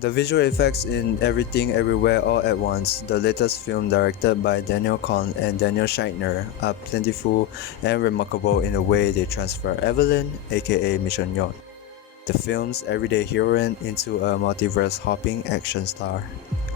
The visual effects in Everything Everywhere All at Once, the latest film directed by Daniel Kahn and Daniel Scheidner, are plentiful and remarkable in the way they transfer Evelyn, aka Michonne, the film's everyday heroine, into a multiverse-hopping action star.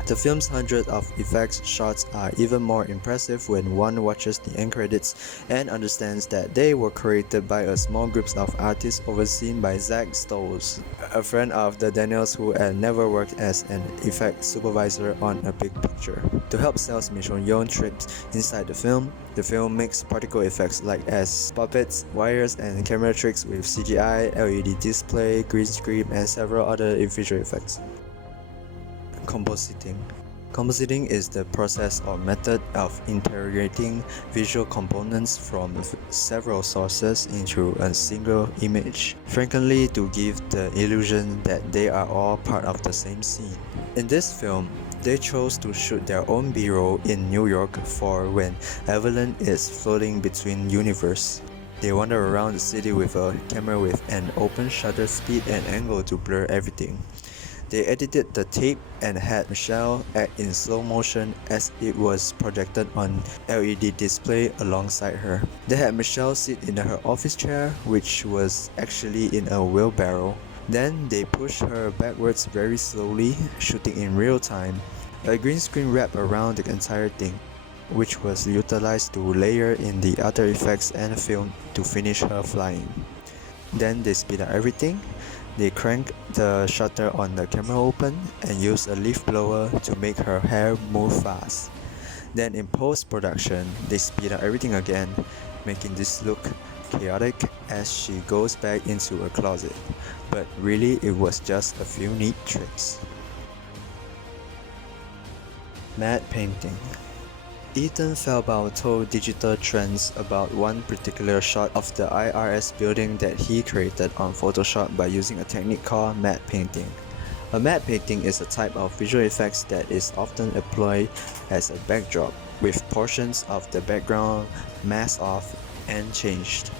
The film's hundreds of effects shots are even more impressive when one watches the end credits and understands that they were created by a small group of artists overseen by Zach Stolz, a friend of the Daniels who had never worked as an effect supervisor on a big picture. To help sell Michonne Yeoh trips inside the film makes particle effects like as puppets, wires, and camera tricks with CGI, LED display, green screen, and several other visual effects. Compositing. Compositing is the process or method of integrating visual components from several sources into a single image, frequently to give the illusion that they are all part of the same scene. In this film, they chose to shoot their own B-roll in New York for when Evelyn is floating between universes. They wander around the city with a camera with an open shutter speed and angle to blur everything. They edited the tape and had Michelle act in slow motion as it was projected on LED display alongside her. They had Michelle sit in her office chair, which was actually in a wheelbarrow. Then they pushed her backwards very slowly, shooting in real time. A green screen wrapped around the entire thing, which was utilized to layer in the other effects and film to finish her flying. Then they speed up everything. They crank the shutter on the camera open and use a leaf blower to make her hair move fast. Then in post-production, they speed up everything again, making this look chaotic as she goes back into a closet. But really it was just a few neat tricks. Matte painting. Ethan Felbauer told Digital Trends about one particular shot of the IRS building that he created on Photoshop by using a technique called matte painting. A matte painting is a type of visual effects that is often employed as a backdrop, with portions of the background masked off and changed.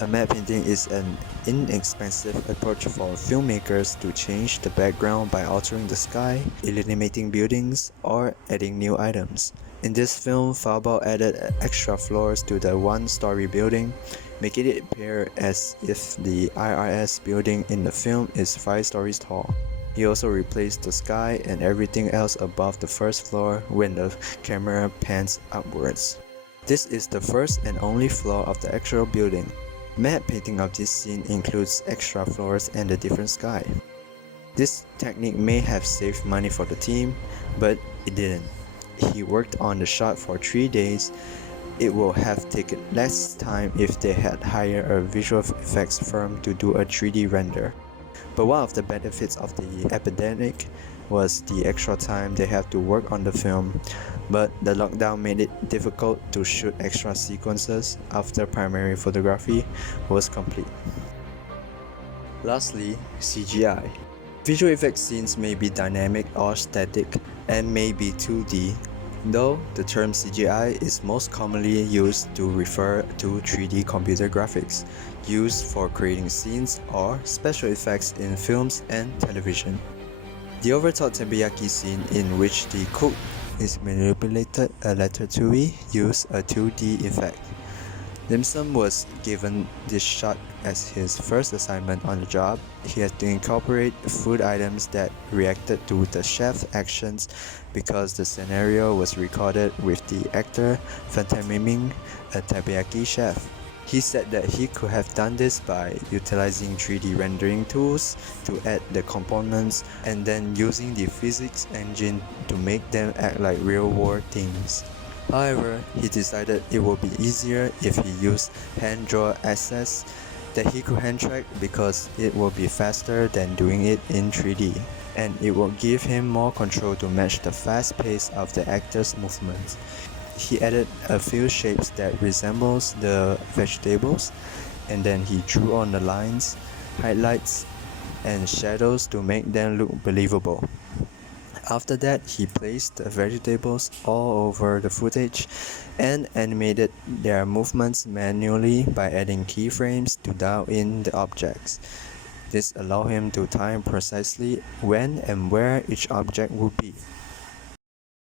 A matte painting is an inexpensive approach for filmmakers to change the background by altering the sky, eliminating buildings, or adding new items. In this film, Felbauer added extra floors to the one-story building, making it appear as if the IRS building in the film is 5 stories tall. He also replaced the sky and everything else above the first floor when the camera pans upwards. This is the first and only floor of the actual building. Matte painting of this scene includes extra floors and a different sky. This technique may have saved money for the team, but it didn't. He worked on the shot for 3 days. It would have taken less time if they had hired a visual effects firm to do a 3D render. But one of the benefits of the epidemic was the extra time they had to work on the film, but the lockdown made it difficult to shoot extra sequences after primary photography was complete. Lastly, CGI. Visual effects scenes may be dynamic or static and may be 2D, though the term CGI is most commonly used to refer to 3D computer graphics used for creating scenes or special effects in films and television. The overtop teriyaki scene in which the cook is manipulated a ratatouille used a 2D effect. Lim Sum was given this shot as his first assignment on the job. He had to incorporate food items that reacted to the chef's actions because the scenario was recorded with the actor pantomiming a teriyaki chef. He said that he could have done this by utilizing 3D rendering tools to add the components and then using the physics engine to make them act like real-world things. However, he decided it would be easier if he used hand-drawn assets that he could hand-track because it would be faster than doing it in 3D, and it would give him more control to match the fast pace of the actor's movements. He added a few shapes that resembles the vegetables, and then he drew on the lines, highlights, and shadows to make them look believable. After that, he placed the vegetables all over the footage and animated their movements manually by adding keyframes to dial in the objects. This allows him to time precisely when and where each object will be.